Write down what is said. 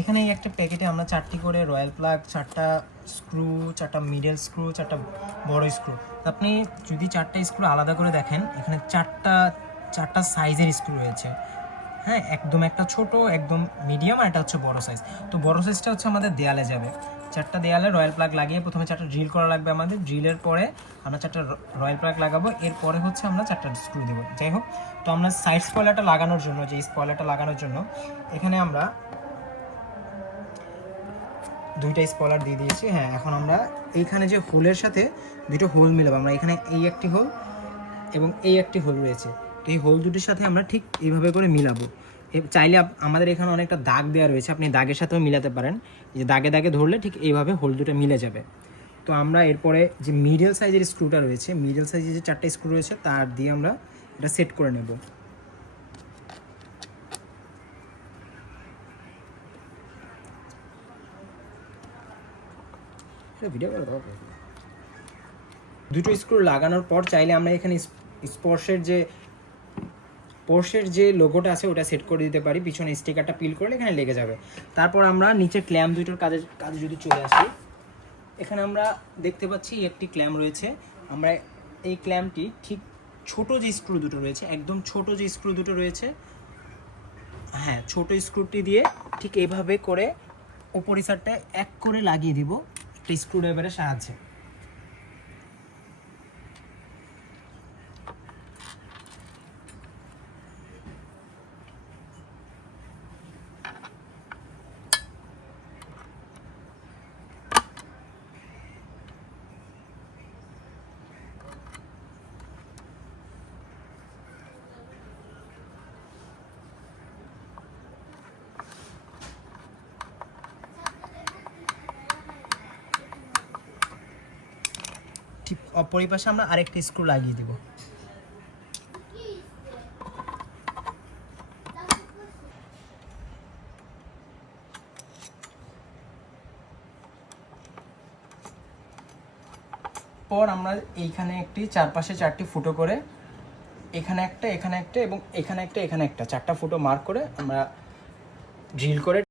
এখানে এই একটা প্যাকেটে আমরা চারটি করে রয়্যাল প্লাগ, চারটা স্ক্রু, চারটা মিডল স্ক্রু, চারটা বড় স্ক্রু। আপনি যদি চারটা স্ক্রু আলাদা করে দেখেন, এখানে চারটা চারটা সাইজের স্ক্রু রয়েছে। হ্যাঁ একদম একটা ছোট, একদম মিডিয়াম, আর একটা হচ্ছে বড় সাইজ তো বড় সাইজটা হচ্ছে আমাদের দেয়ালে যাবে। চারটা দেয়ালে রয়্যাল প্লাগ লাগিয়ে প্রথমে চারটা ড্রিল করা লাগবে আমাদের। ড্রিলের পরে আমরা চারটা রয়্যাল প্লাগ লাগাবো। এরপরে হচ্ছে আমরা চারটা স্ক্রু দেবো। যাই হোক, তো আমরা সাইড স্পয়লারটা লাগানোর জন্য, যে স্পয়লারটা লাগানোর জন্য, এখানে আমরা দুইটা স্পয়লার দিয়ে দিয়েছি। হ্যাঁ এখন আমরা এইখানে যে হোলের সাথে দুটো হোল মিলাবো। আমরা এখানে এই একটি হোল এবং এই একটি হোল রয়েছে। তো এই হোল দুটির সাথে আমরা ঠিক এইভাবে করে মিলাবো। চাইলে আমাদের এখানে অনেকটা দাগ দেওয়া রয়েছে। আপনি দাগের সাথেও মিলাতে পারেন। যে দাগে দাগে ধরলে ঠিক এইভাবে হোল দুটো মিলে যাবে। তো আমরা এরপরে যে মিডল সাইজের স্ক্রুটা রয়েছে মিডল সাইজের যে চারটে স্ক্রু রয়েছে, তার দিয়ে আমরা এটা সেট করে নেব। ভিডিও দুটো স্ক্রু লাগানোর পর চাইলে আমরা এখানে স্পর্শের যে পোর্শের যে লোগোটা আছে ওটা সেট করে দিতে পারি। পিছনে স্টিকারটা পিল করলে এখানে লেগে যাবে। তারপর আমরা নিচে ক্ল্যাম দুটোর কাজে কাজে যদি চলে আসি, এখানে আমরা দেখতে পাচ্ছি একটি ক্ল্যাম রয়েছে। আমরা এই ক্ল্যাম্পটি ঠিক ছোট যে স্ক্রু দুটো রয়েছে, একদম ছোট যে স্ক্রু দুটো রয়েছে হ্যাঁ ছোট স্ক্রুটি দিয়ে ঠিক এভাবে করে ওপরিসারটা এক করে লাগিয়ে দিব। একটা স্ক্রুড্রাইভারের সাহায্যে। ঠিক অপরিপাশে আমরা আরেকটা স্ক্রু লাগিয়ে দিব। পর আমরা এইখানে একটি চারপাশে চারটি ফুটো করে এখানে একটা এখানে একটা এবং এখানে একটা এখানে একটা চারটা ফুটো মার্ক করে আমরা ড্রিল করে